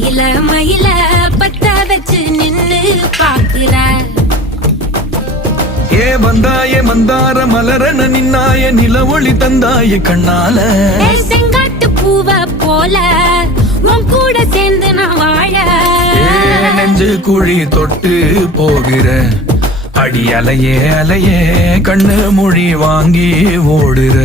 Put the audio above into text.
மயில மயில பத்த வச்சு நின்னு பாக்குற ஏ வந்தாய மந்தார மலரன நின்னாய நில ஒளி தந்தாய கண்ணால செங்காட்டு பூவ போல உன் கூட சேர்ந்து நான் வாழ நெஞ்சு குழி தொட்டு போகிற அடி அலையே அலையே கண்ணு மொழி வாங்கி ஓடுற